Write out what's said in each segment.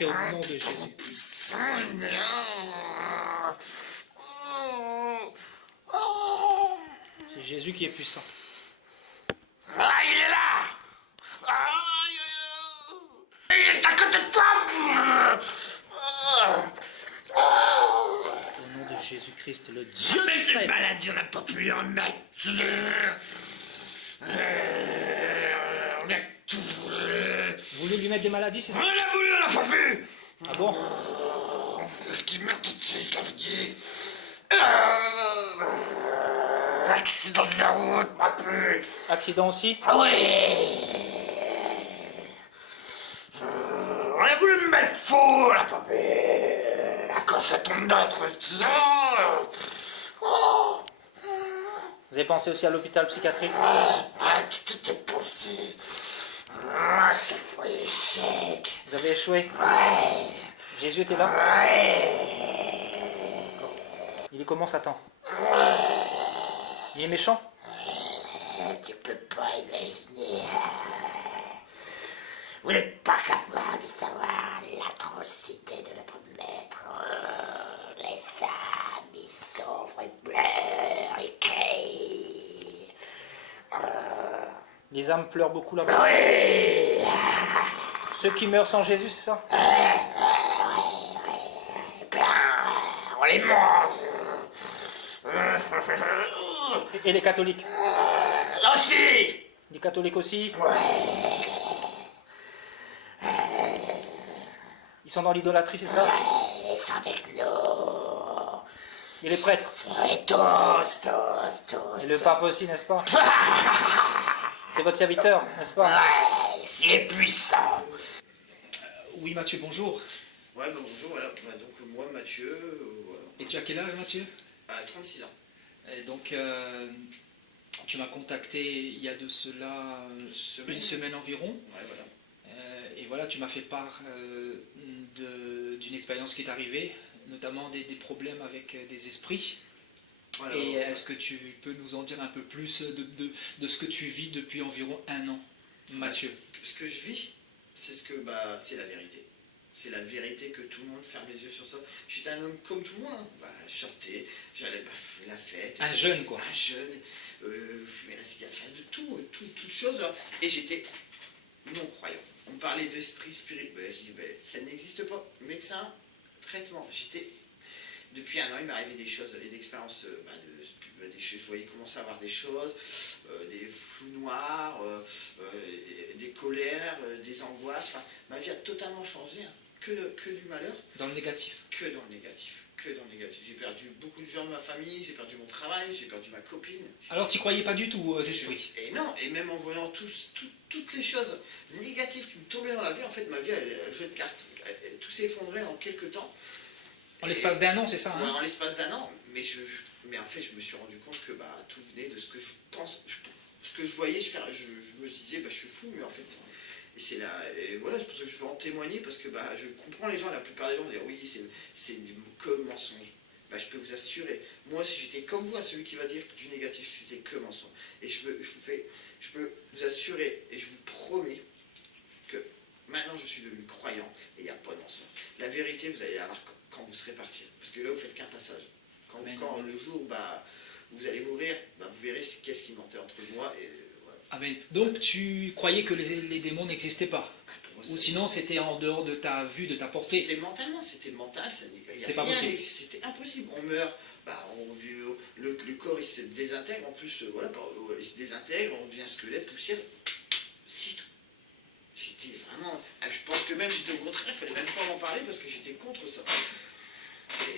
c'est au nom de Jésus. C'est Jésus qui est puissant. Ah, il est là. Il est à côté de toi. Au nom de Jésus-Christ, le Dieu Mais d'Israël. cette maladie, on n'a pas pu lui en mettre. On a tout voulu. Vous voulez lui mettre des maladies, c'est On ça? a voulu, on n'a pas pu. Ah bon? Dis-moi tout de suite, la vie. L'accident de la route m'a plu. Accident aussi? Oui. On a voulu me mettre fou, on n'a pas pu. À cause de ton autre sang. Oh. Vous avez pensé aussi à l'hôpital psychiatrique? Tout est possible. À chaque fois, échec. Vous avez échoué? Ouais. Jésus était là? Ouais. Il est comment, Satan? Il est méchant? Tu peux pas imaginer. Vous n'êtes pas capable de savoir l'atrocité de notre maître. Les âmes, ils souffrent, ils pleurent, ils crient. Les âmes pleurent beaucoup là-bas. Oui. Ceux qui meurent sans Jésus, c'est ça? Plein. On les mange. Et les catholiques? Aussi. Les catholiques aussi? Ils sont dans l'idolâtrie, c'est ça? Ils sont avec nous. Et les prêtres? Et tous. Et le pape aussi, n'est-ce pas? C'est votre serviteur, n'est-ce pas? Ouais, s'il est puissant. Oui, Mathieu, bonjour. Ouais, bah bonjour, voilà. Bah, donc moi, Mathieu, voilà. Et tu as quel âge, Mathieu? 36 ans. Et donc, tu m'as contacté il y a de cela une semaine environ. Ouais, voilà. Et voilà, tu m'as fait part d'une expérience qui est arrivée, notamment des problèmes avec des esprits. Voilà, Et voilà. est-ce que tu peux nous en dire un peu plus de ce que tu vis depuis environ 1 an, Mathieu? Ce que je vis, c'est c'est la vérité. C'est la vérité que tout le monde ferme les yeux sur ça. J'étais un homme comme tout le monde. Hein. Bah, je sortais, j'allais la fête. Un jeune, quoi. Un jeune, fumais la cigarette, faire de toutes choses. Là. Et j'étais non-croyant. On me parlait d'esprit spirituel. Ben, je dis, ben, ça n'existe pas. Médecin, traitement. Depuis 1 an, il m'est arrivé des choses, des expériences, je voyais commencer à avoir des choses, des flous noirs, des colères, des angoisses. Enfin, ma vie a totalement changé. Hein. Que du malheur. Dans le négatif? Que dans le négatif. J'ai perdu beaucoup de gens de ma famille, j'ai perdu mon travail, j'ai perdu ma copine. Alors, tu croyais pas du tout aux esprits? Et non, et même en voyant toutes les choses négatives qui me tombaient dans la vie, en fait, ma vie, elle jeu de cartes. Tout s'est effondré en quelques temps. En l'espace d'1 an, c'est ça, hein? Ouais, en l'espace d'1 an, mais en fait, je me suis rendu compte que tout venait de ce que je pense, ce que je voyais, je me disais, je suis fou, mais en fait, et voilà, c'est pour ça que je veux en témoigner, parce que je comprends les gens, la plupart des gens vont dire, oui, c'est que mensonge. Je peux vous assurer, moi, si j'étais comme vous, à celui qui va dire du négatif, c'était que mensonge. Et je peux vous assurer, et je vous promets, que maintenant, je suis devenu croyant, et il n'y a pas de mensonge. La vérité, vous allez la voir quand vous serez parti. Parce que là, vous faites qu'un passage. Quand le jour vous allez mourir, vous verrez qu'est-ce qui mentait entre moi et... Voilà. Ah, mais donc tu croyais que les démons n'existaient pas? Pour moi, Ou sinon c'était en dehors de ta vue, de ta portée? C'était mental, C'était pas possible. C'était impossible. On meurt, le corps il se désintègre, en plus, il se désintègre, on devient squelette, poussière, c'est tout. J'étais vraiment... Je pense que même j'étais au contraire, il fallait même pas m'en parler parce que j'étais contre ça.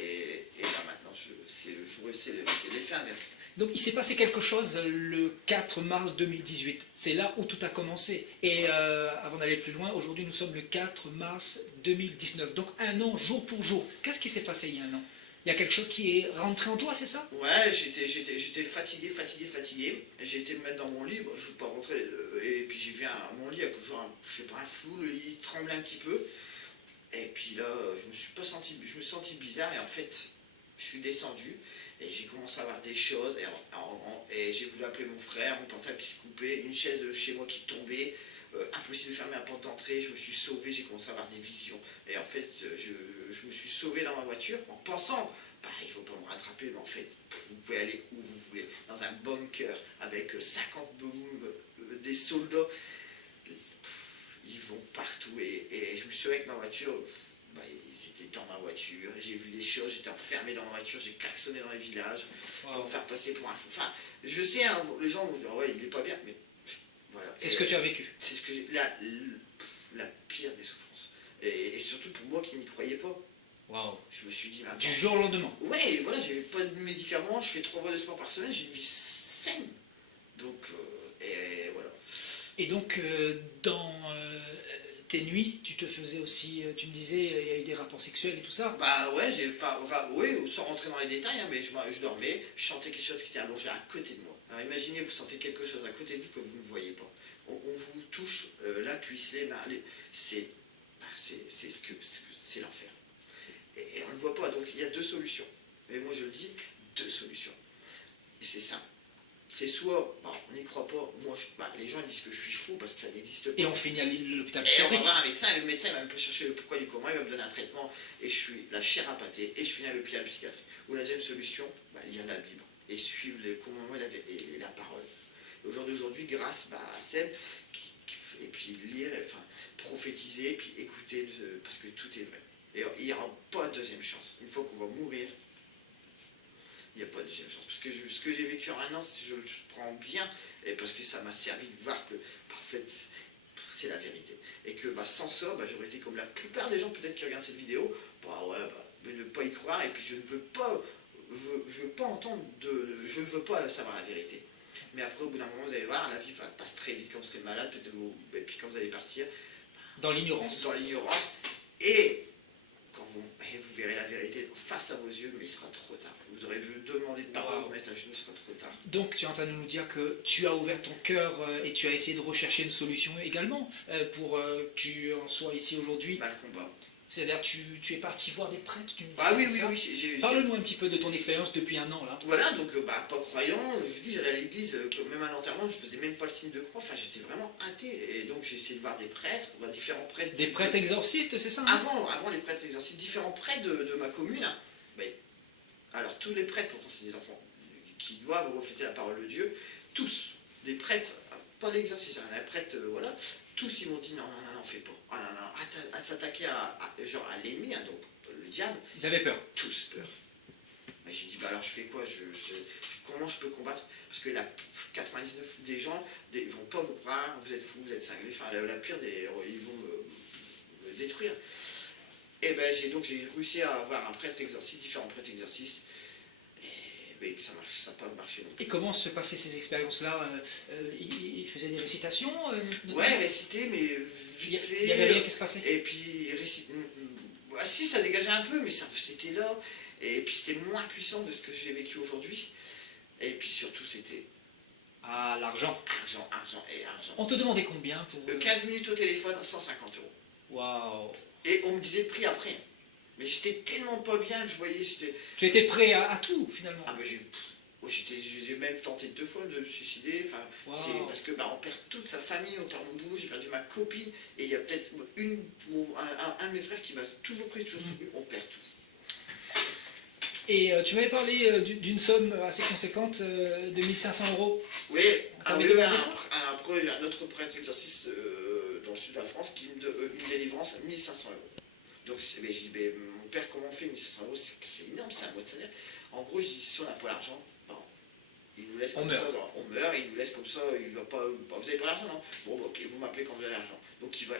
Et là maintenant, c'est le jour et c'est l'effet inverse. Donc il s'est passé quelque chose le 4 mars 2018. C'est là où tout a commencé. Et avant d'aller plus loin, aujourd'hui nous sommes le 4 mars 2019. Donc 1 an, jour pour jour. Qu'est-ce qui s'est passé il y a 1 an? Il y a quelque chose qui est rentré en toi, c'est ça? Ouais, j'étais fatigué. J'ai été me mettre dans mon lit, je ne veux pas rentrer. Et puis j'ai vu mon lit, un flou, le lit tremblait un petit peu. Et puis là, je me suis senti bizarre et en fait, je suis descendu et j'ai commencé à avoir des choses et j'ai voulu appeler mon frère, mon portable qui se coupait, une chaise de chez moi qui tombait, impossible de fermer la porte d'entrée, je me suis sauvé, j'ai commencé à avoir des visions. Et en fait, je me suis sauvé dans ma voiture en pensant, bah, il ne faut pas me rattraper, mais en fait, vous pouvez aller où vous voulez, dans un bunker avec 50 bombes, des soldats, ils vont partout. Et je me suis sauvé avec ma voiture, bah, ils étaient dans ma voiture, j'ai vu des choses, j'étais enfermé dans ma voiture, j'ai klaxonné dans les villages pour me faire passer pour un fou. Enfin, je sais, hein, les gens vont dire, ouais, il est pas bien, mais voilà. C'est ce que tu as vécu. C'est ce que j'ai. La pire des souffrances. Et surtout pour moi qui n'y croyais pas. Waouh. Je me suis dit, mais attends. Du jour au lendemain. Ouais, voilà, j'avais pas de médicaments, je fais 3 fois de sport par semaine, j'ai une vie saine. Donc, et voilà. Et donc, dans tes nuits, tu te faisais aussi, tu me disais, il y a eu des rapports sexuels et tout ça. Bah ouais, oui, sans rentrer dans les détails, hein, mais je dormais, je sentais quelque chose qui était allongé à côté de moi. Alors imaginez, vous sentez quelque chose à côté de vous que vous ne voyez pas. On vous touche la cuisse, les mains, c'est l'enfer. Et on ne le voit pas, donc il y a 2 solutions. Et moi je le dis, 2 solutions. Et c'est ça. C'est soit, bah, on n'y croit pas, moi, les gens disent que je suis fou parce que ça n'existe pas. Et on finit à l'hôpital Et on va psychiatrique. voir un médecin, et le médecin il va me chercher le pourquoi du comment, il va me donner un traitement, et je suis la chair à pâté, et je finis à l'hôpital psychiatrique. Ou la deuxième solution, bah, lire la Bible, et suivre les commandements et la parole. Et au jour d'aujourd'hui, grâce à Seb, et puis lire, enfin, prophétiser, puis écouter, parce que tout est vrai. Et il n'y aura pas de deuxième chance. Une fois qu'on va mourir, il n'y a pas de deuxième chance. Parce que ce que j'ai vécu en un an, si je le prends bien, et parce que ça m'a servi de voir que, bah, en fait, c'est la vérité. Et que bah, sans ça, bah, j'aurais été comme la plupart des gens peut-être qui regardent cette vidéo, bah ouais, mais ne pas y croire, et puis je ne veux pas, entendre, je ne veux pas savoir la vérité. Mais après, au bout d'un moment, vous allez voir, la vie passe très vite quand vous serez malade, peut-être, et puis quand vous allez partir. Dans l'ignorance. Dans l'ignorance. Et quand vous verrez la vérité face à vos yeux, mais il sera trop tard. Vous aurez demandé de pardon, vous mettre à genoux, il sera trop tard. Donc tu es en train de nous dire que tu as ouvert ton cœur et tu as essayé de rechercher une solution également pour que tu en sois ici aujourd'hui. Mal combat. C'est-à-dire tu es parti voir des prêtres, tu me dis. Ah oui, ça. Parle-nous un petit peu de ton expérience depuis un an là. Voilà, donc pas croyant, je vous dis, j'allais à l'église, même à l'enterrement, je faisais même pas le signe de croix, enfin j'étais vraiment athée. Et donc j'ai essayé de voir des prêtres, différents prêtres. Des prêtres exorcistes, c'est ça hein? Avant les prêtres exorcistes, différents prêtres de ma commune. Hein. Mais, alors tous les prêtres, pourtant c'est des enfants qui doivent refléter la parole de Dieu, tous, des prêtres, pas l'exorcisme, hein, les prêtres, voilà, tous ils m'ont dit non, fais pas. Ah, non, à s'attaquer à l'ennemi, hein, donc le diable. Ils avaient peur. Tous peur. Mais j'ai dit, bah alors je fais quoi comment je peux combattre? Parce que 99 des gens ne vont pas vous croire, vous êtes fous, vous êtes cinglés, enfin la pire des. Ils vont me détruire. Et ben j'ai réussi à avoir un prêtre exorciste, différents prêtres exorcistes. Mais ça marche, ça n'a pas marché non plus. Et comment se passaient ces expériences-là ils faisaient des récitations Ouais, réciter, mais vite fait. Il n'y avait rien qui se passait. Et puis, si, ça dégageait un peu, mais c'était là. Et puis, c'était moins puissant de ce que j'ai vécu aujourd'hui. Et puis, surtout, c'était. Ah, l'argent. Argent. On te demandait combien pour. 15 minutes au téléphone, 150 €. Waouh. Et on me disait le prix après. Mais j'étais tellement pas bien que je voyais. Tu étais prêt à tout finalement. Ah, bah j'ai même tenté 2 fois de me suicider. Enfin, wow. C'est parce que on perd toute sa famille, on perd mon boulot, j'ai perdu ma copine. Et il y a peut-être un de mes frères qui m'a toujours pris, toujours soutenu. On perd tout. Et tu m'avais parlé d'une somme assez conséquente de 1500 €. Oui, après, il y a un autre prêtre exorciste dans le sud de la France qui me donne une délivrance à 1500 €. Donc j'ai dit, mais mon père, comment on fait 1500 €? C'est énorme, c'est un mois de salaire. En gros, je dis, si on n'a pas l'argent, il nous laisse comme ça, on meurt, il nous laisse comme ça, il va pas. Vous n'avez pas l'argent, non? Bon, ok, vous m'appelez quand vous avez l'argent. Donc il va.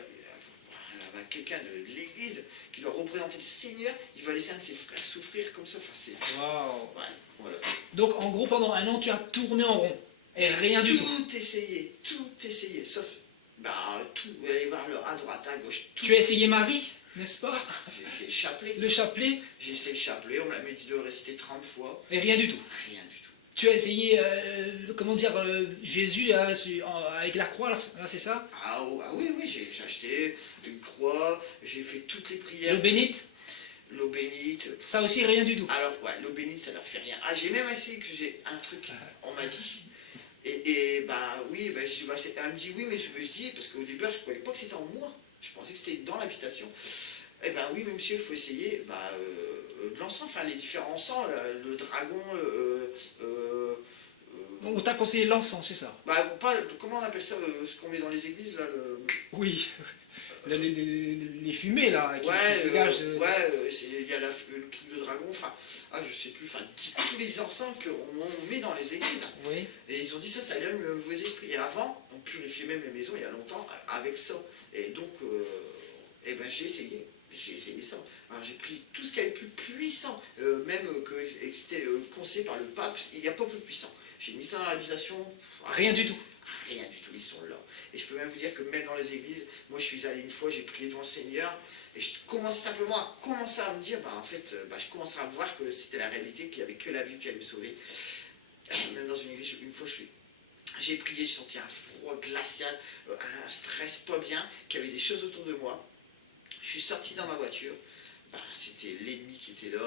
Quelqu'un de l'église qui doit représenter le Seigneur, il va laisser un de ses frères souffrir comme ça. Enfin, c'est. Waouh. Ouais, voilà. Donc en gros, pendant un an, tu as tourné en rond. Et rien du tout. Tout essayé, sauf. Tout, aller voir à droite, à gauche. Tout tu as essayé Marie, n'est-ce pas? J'ai essayé le chapelet. Le chapelet. J'ai essayé le chapelet, on me l'a dit de le réciter 30 fois. Et rien du tout. Rien du tout. Tu as essayé, Jésus avec la croix, là c'est ça? Ah oui, j'ai acheté une croix, j'ai fait toutes les prières. L'eau bénite? L'eau bénite. Ça aussi, rien du tout. Alors, ouais, l'eau bénite, ça leur fait rien. Ah, j'ai même essayé que j'ai un truc, on m'a dit, et bah oui, bah, je dis, bah, elle me dit oui, mais je dis, parce qu'au début, je croyais pas que c'était en moi. Je pensais que c'était dans l'habitation. Eh ben oui, mais monsieur, il faut essayer de l'encens, enfin les différents encens, là, le dragon, On t'a conseillé l'encens, c'est ça? bah, comment on appelle ça, ce qu'on met dans les églises là, Oui, les fumées là, qui se ouais, dégagent. il y a le truc de dragon, enfin, je sais plus, enfin, tous les encens qu'on met dans les églises. Oui. Et ils ont dit ça allume vos esprits. Et avant, on purifiait même les maisons il y a longtemps avec ça. Et donc, eh ben, j'ai essayé ça. Alors j'ai pris tout ce qui est le plus puissant, même que c'était conseillé par le pape, il n'y a pas plus puissant. J'ai mis ça dans l'habitation. Rien du tout. Rien du tout, ils sont là. Et je peux même vous dire que même dans les églises, moi je suis allé une fois, j'ai prié devant le Seigneur, et je commence simplement à me dire, en fait, je commençais à voir que c'était la réalité, qu'il n'y avait que la Bible qui allait me sauver. Même dans une église, une fois j'ai prié, j'ai senti un froid glacial, un stress pas bien, qu'il y avait des choses autour de moi. Je suis sorti dans ma voiture, c'était l'ennemi qui était là,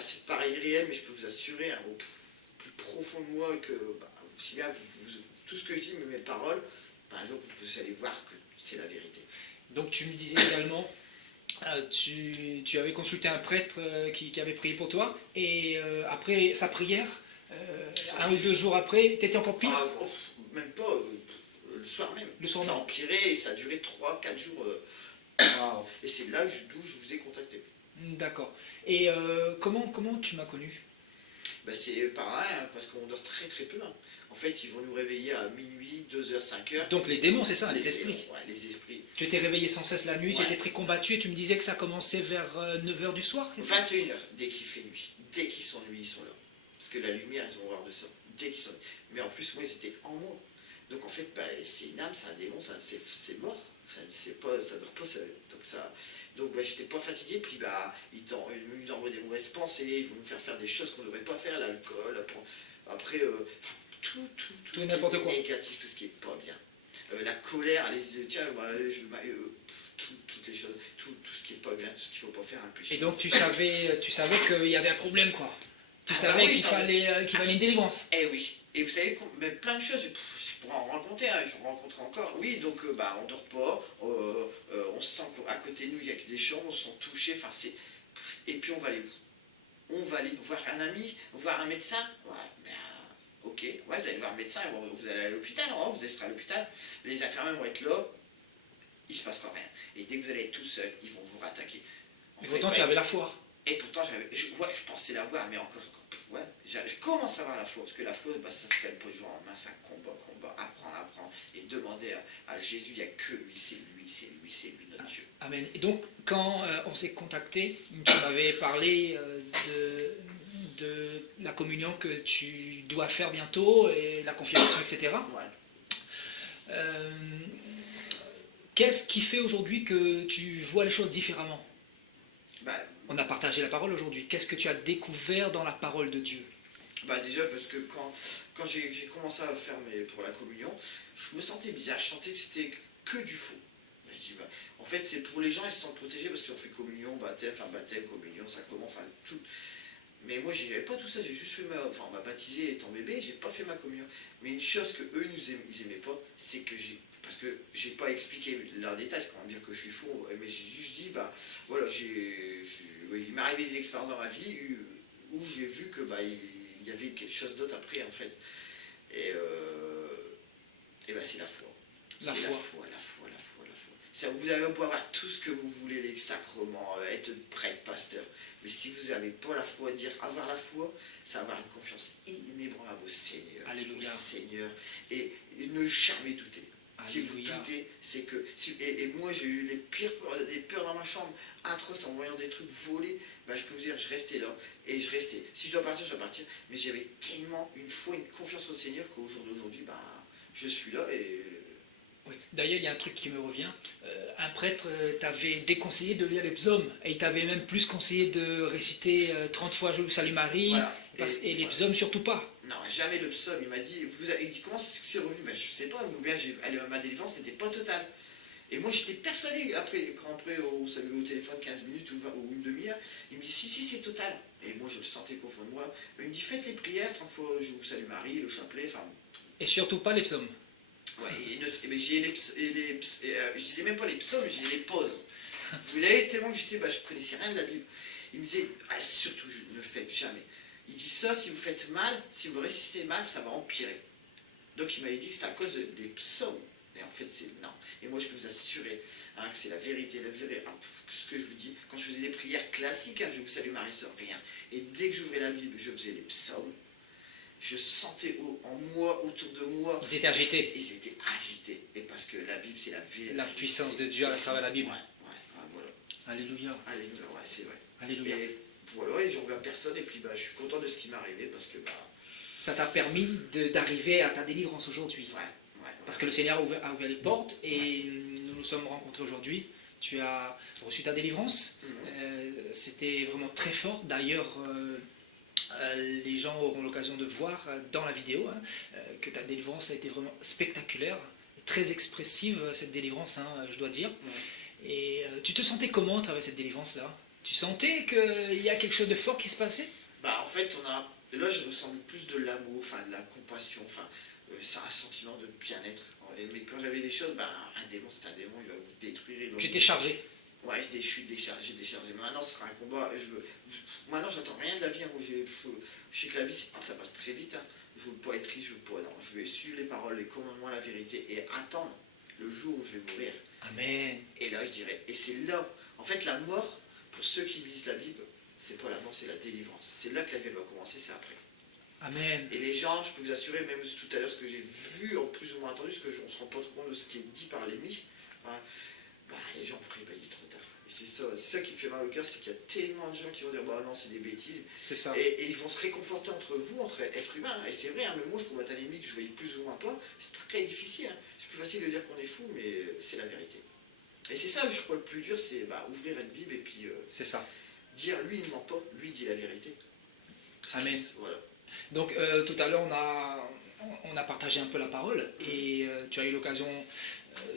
c'est pas irréel, mais je peux vous assurer, hein, au plus profond de moi, que si bien tout ce que je dis, mes paroles, un jour vous allez voir que c'est la vérité. Donc tu me disais également, tu avais consulté un prêtre qui avait prié pour toi, et après sa prière, 1 ou 2 jours après, tu étais encore pire? Même pas, le soir même. Le soir ça a même. empiré et ça a duré 3-4 jours. Wow. Et c'est là d'où je vous ai contacté. D'accord. Et comment tu m'as connu? C'est pareil, hein, parce qu'on dort très très peu. Hein. En fait, ils vont nous réveiller à minuit, 2h, 5h. Donc les démons, c'est ça, les esprits. Ouais, les esprits. Tu étais réveillé sans cesse la nuit, tu Ouais. étais très combattu, et tu me disais que ça commençait vers 9h du soir, c'est ça? 21h, dès qu'il fait nuit. Dès qu'ils sont nuit, ils sont là. Parce que la lumière, ils ont horreur de ça. Dès qu'ils sont. Mais en plus, moi, ils étaient en moi. Donc en fait, c'est une âme, c'est un démon, c'est mort. Ça dort pas. Donc j'étais pas fatigué, puis ils nous envoient des mauvaises pensées, ils vont nous faire des choses qu'on ne devrait pas faire, l'alcool, après, tout ce qui n'importe est quoi. négatif, tout ce qui est pas bien. La colère, tiens, toutes les choses, tout ce qui est pas bien, tout ce qu'il faut pas faire, un péché. Et donc tu savais qu'il y avait un problème, quoi. Tu Ah savais oui, qu'il fallait une délivrance. Eh oui, et vous savez, même plein de choses, je pourrais en raconter, hein, j'en rencontre encore. Oui, donc on dort pas, on se sent qu'à côté de nous il y a que des chambres, on se sent touché, et puis on va aller où? On va aller voir un ami, voir un médecin. Ouais, ok, ouais, vous allez voir un médecin, vous allez à l'hôpital, vous serez à l'hôpital, les infirmiers vont être là, il se passera rien. Et dès que vous allez être tout seul, ils vont vous rattaquer. Et pourtant tu avais la foi. Et pourtant, je pensais l'avoir, mais encore, je commence à avoir la foi, parce que la foi, ça se calme pas du jour au lendemain, c'est un combat, apprendre, et demander à Jésus, il n'y a que lui, c'est lui, notre Dieu. Amen. Et donc, quand on s'est contacté, tu m'avais parlé de la communion que tu dois faire bientôt, et la confirmation, etc. Ouais. Qu'est-ce qui fait aujourd'hui que tu vois les choses différemment? On a partagé la parole aujourd'hui. Qu'est-ce que tu as découvert dans la parole de Dieu? Déjà parce que quand j'ai commencé à faire pour la communion, je me sentais bizarre, je sentais que c'était que du faux. Je dis, en fait c'est pour les gens, ils se sentent protégés parce qu'ils ont fait communion, baptême, communion, sacrement, tout. Mais moi j'avais pas tout ça, j'ai juste fait on m'a baptisé étant bébé, j'ai pas fait ma communion. Mais une chose que eux ils aimaient pas, c'est que parce que j'ai pas expliqué leurs détails, c'est quand même dire que je suis faux, mais j'ai juste dit, voilà, il m'est arrivé des expériences dans ma vie où j'ai vu que il y avait quelque chose d'autre après en fait. Et c'est la foi. La foi. Ça, vous avez beau avoir tout ce que vous voulez, les sacrements, être prêtre, pasteur, mais si vous n'avez pas la foi, avoir la foi, c'est avoir une confiance inébranlable au Seigneur. Alléluia. Au Seigneur. Et ne jamais douter. Alléluia. Si vous doutez, c'est que... Et moi, j'ai eu des peurs dans ma chambre, atroces, en voyant des trucs volés. Je peux vous dire, je restais là, et je restais. Si je dois partir, je dois partir. Mais j'avais tellement une foi, une confiance au Seigneur qu'au jour d'aujourd'hui, je suis là et... Oui. D'ailleurs, il y a un truc qui me revient. Un prêtre t'avait déconseillé de lire les psaumes, et il t'avait même plus conseillé de réciter 30 fois « Je vous salue Marie Voilà. », et les psaumes surtout pas. Non, jamais le psaume. Il m'a dit, il dit comment c'est revenu? Je sais pas, ou bien ma délivrance n'était pas totale. Et moi j'étais persuadé, quand après on s'est eu au téléphone 15 minutes ou une demi-heure, il me dit si si c'est total. Et moi je le sentais qu'au fond de moi. Il me dit faites les prières, 30 fois je vous salue Marie, le chapelet, enfin. Et surtout pas les psaumes. Ouais, mais j'ai je disais même pas les psaumes, j'ai les pauses. Vous savez, tellement que j'étais, je connaissais rien de la Bible. Il me disait, surtout ne faites jamais. Il dit ça, si vous faites mal, si vous résistez mal, ça va empirer. Donc il m'avait dit que c'était à cause des psaumes. Mais en fait, c'est non. Et moi, je peux vous assurer que c'est la vérité. Ce que je vous dis, quand je faisais des prières classiques, je vous salue Marie, ça rien. Et dès que j'ouvrais la Bible, je faisais les psaumes. Je sentais en moi, autour de moi. Ils étaient agités. Ils étaient agités. Et parce que la Bible, c'est la vérité. La puissance de Dieu à travers la Bible. Ouais, voilà. Alléluia. Alléluia, ouais, c'est vrai. Alléluia. Et voilà, et j'en veux à personne. Et puis, je suis content de ce qui m'est arrivé parce que, ça t'a permis d'arriver à ta délivrance aujourd'hui. Ouais. Parce que le Seigneur a ouvert les portes et nous nous sommes rencontrés aujourd'hui. Tu as reçu ta délivrance. C'était vraiment très fort. D'ailleurs, les gens auront l'occasion de voir dans la vidéo que ta délivrance a été vraiment spectaculaire, très expressive cette délivrance, je dois dire. Et tu te sentais comment à travers cette délivrance-là? Tu sentais qu'il y a quelque chose de fort qui se passait? En fait, là, je ressens plus de l'amour, de la compassion, c'est un sentiment de bien-être. Mais quand j'avais des choses, un démon, c'est un démon, il va vous détruire. Tu t'es chargé? Ouais, j'ai déchargé. Mais maintenant, ce sera un combat. Maintenant, j'attends rien de la vie. Je sais que la vie, ça passe très vite. Je veux pas être riche, je vais suivre les paroles, les commandements, la vérité et attendre le jour où je vais mourir. Amen. Et là, je dirais, et c'est là, en fait, la mort, pour ceux qui lisent la Bible, c'est pas la mort, c'est la délivrance. C'est là que la vie va commencer, c'est après. Amen. Et les gens, je peux vous assurer, même tout à l'heure, ce que j'ai vu, en plus ou moins entendu, parce qu'on ne se rend pas trop compte de ce qui est dit par les miches, les gens prient, il est trop tard. Et c'est ça qui me fait mal au cœur, c'est qu'il y a tellement de gens qui vont dire, non, c'est des bêtises. C'est ça. Et ils vont se réconforter entre vous, entre êtres humains. Et c'est vrai, même moi, je combatte un ennemi que je voyais plus ou moins pas. C'est très difficile. C'est plus facile de dire qu'on est fou, mais c'est la vérité. Et c'est ça, je crois, le plus dur, c'est ouvrir une Bible et puis c'est ça. dire, lui, il ne ment pas, lui, il dit la vérité. Amen. Voilà. Donc, tout à l'heure, on a partagé un peu la parole et tu as eu l'occasion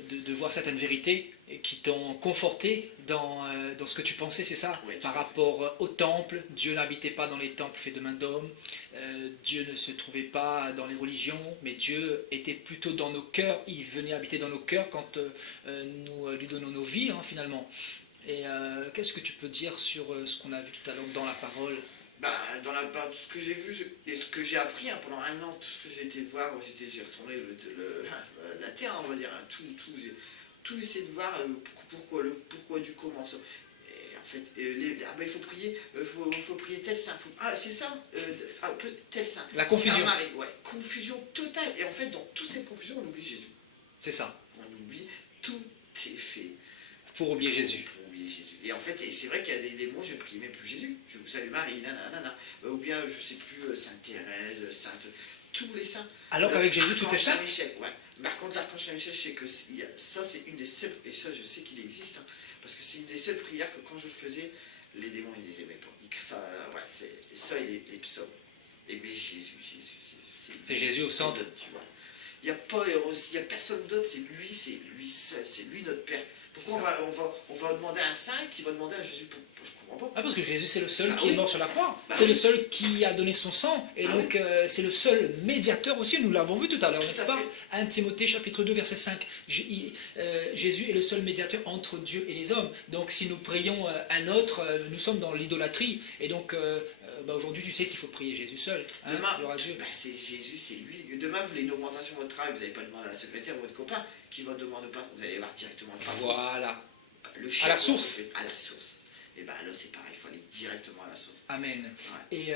de voir certaines vérités qui t'ont conforté dans ce que tu pensais, c'est ça? Oui, par rapport au temple, Dieu n'habitait pas dans les temples faits de main d'homme, Dieu ne se trouvait pas dans les religions, mais Dieu était plutôt dans nos cœurs, il venait habiter dans nos cœurs quand nous lui donnons nos vies, finalement. Et qu'est-ce que tu peux dire sur ce qu'on a vu tout à l'heure dans la parole? Dans tout ce que j'ai vu et ce que j'ai appris pendant un an, tout ce que j'ai été voir, j'ai retourné la terre, on va dire, tout essayé de voir pourquoi du comment. Et en fait, il faut prier, faut prier tel saint. C'est ça, tel saint. La confusion. Confusion totale. Et en fait, dans toute cette confusion, on oublie Jésus. C'est ça. On oublie, tout est fait. Pour oublier Jésus. Et en fait, c'est vrai qu'il y a des démons, je ne prie même plus Jésus. Je vous salue Marie, nanana. Ou bien, je ne sais plus, Sainte Thérèse, Sainte... Tous les saints. Alors qu'avec Jésus, tout est saint. Michel, ouais. Par contre, l'archange Saint-Michel, je sais que ça, c'est une des seules... Et ça, je sais qu'il existe. Parce que c'est une des seules prières que quand je faisais, les démons, ils ne les aimaient pas. Les psaumes. Et mais Jésus. C'est Jésus au centre. Tu vois. Il n'y a personne d'autre, c'est lui seul, c'est lui notre Père. Pourquoi on va demander à un saint qui va demander à Jésus? Je ne comprends pas. Parce que Jésus c'est le seul qui est mort sur la croix, c'est le seul qui a donné son sang, et donc c'est le seul médiateur aussi, nous l'avons vu tout à l'heure, n'est-ce pas? 1 Timothée chapitre 2 verset 5, Jésus est le seul médiateur entre Dieu et les hommes, donc si nous prions un autre, nous sommes dans l'idolâtrie, et donc aujourd'hui tu sais qu'il faut prier Jésus seul. Demain, c'est Jésus, c'est lui. Demain vous voulez une augmentation de votre travail, vous n'allez pas demander à la secrétaire ou votre copain qui va demander pas, vous allez voir directement le patron. Voilà. Le chef, à la source. À la source. Et là c'est pareil, il faut aller directement à la source. Amen. Ouais. Et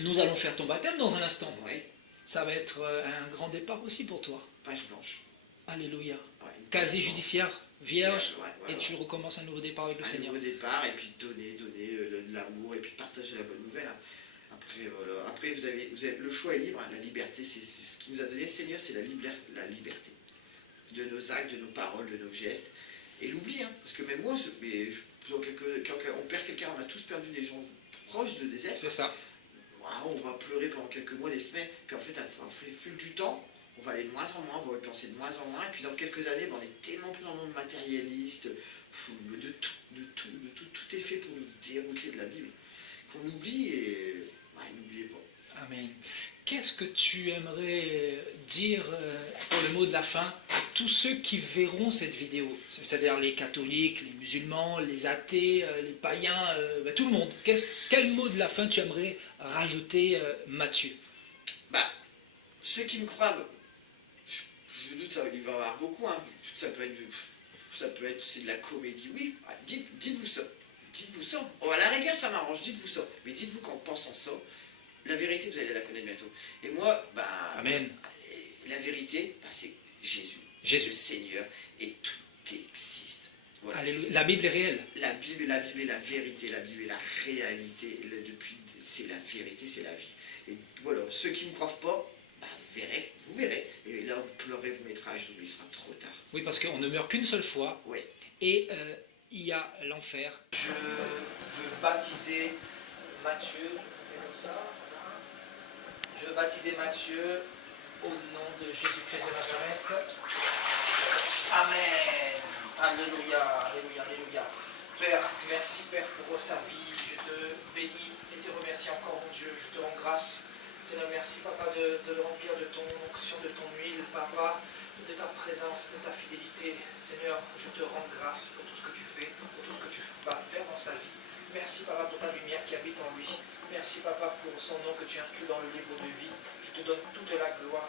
nous allons faire ton baptême dans un instant. Ouais. Ça va être un grand départ aussi pour toi. Page blanche. Alléluia. Ouais, casier judiciaire vierge, et tu recommences un nouveau départ avec le Seigneur. Un nouveau départ, et puis donner de l'amour, et puis partager la bonne nouvelle. Après, voilà. Après vous avez le choix est libre, la liberté, c'est ce qui nous a donné le Seigneur, c'est la liberté. De nos actes, de nos paroles, de nos gestes. Et l'oubli, parce que même moi, quand on perd quelqu'un, on a tous perdu des gens proches des êtres. C'est ça. Voilà, on va pleurer pendant quelques mois, des semaines, puis en fait, au fil du temps, on va aller de moins en moins, on va y penser de moins en moins, et puis dans quelques années, ben, on est tellement plus dans le monde matérialiste, tout est fait pour nous dérouter de la Bible, qu'on oublie et n'oubliez pas. Amen. Qu'est-ce que tu aimerais dire pour le mot de la fin à tous ceux qui verront cette vidéo, c'est-à-dire les catholiques, les musulmans, les athées, les païens, tout le monde. Quel mot de la fin tu aimerais rajouter, Mathieu? Bah, ceux qui me croient, je doute ça, il va y en avoir beaucoup, hein. Ça peut être c'est de la comédie, oui, dites-vous ça. Dites-vous ça. Oh, à la rigueur, ça m'arrange, dites-vous ça. Mais dites-vous qu'en pensant ça, la vérité, vous allez la connaître bientôt. Et moi, Amen. La vérité, c'est Jésus. Jésus. Le Seigneur, et tout existe. Voilà. Alléluia. La Bible est réelle. La Bible est la vérité, la Bible est la réalité. C'est la vérité, c'est la vie. Et voilà, ceux qui ne me croient pas, vous verrez. Et là, vous pleurez, vous mettrez à genoux, il sera trop tard. Oui, parce qu'on ne meurt qu'une seule fois. Oui. Et il y a l'enfer. Je veux baptiser Mathieu, c'est comme ça. Je veux baptiser Mathieu au nom de Jésus-Christ de Nazareth. Amen. Alléluia, alléluia, alléluia. Père, merci Père pour sa vie. Je te bénis et te remercie encore, mon Dieu. Je te rends grâce. Seigneur, merci Papa de le remplir de ton onction, de ton huile, Papa, de ta présence, de ta fidélité. Seigneur, je te rends grâce pour tout ce que tu fais, pour tout ce que tu vas faire dans sa vie. Merci Papa pour ta lumière qui habite en lui. Merci Papa pour son nom que tu inscris dans le livre de vie. Je te donne toute la gloire.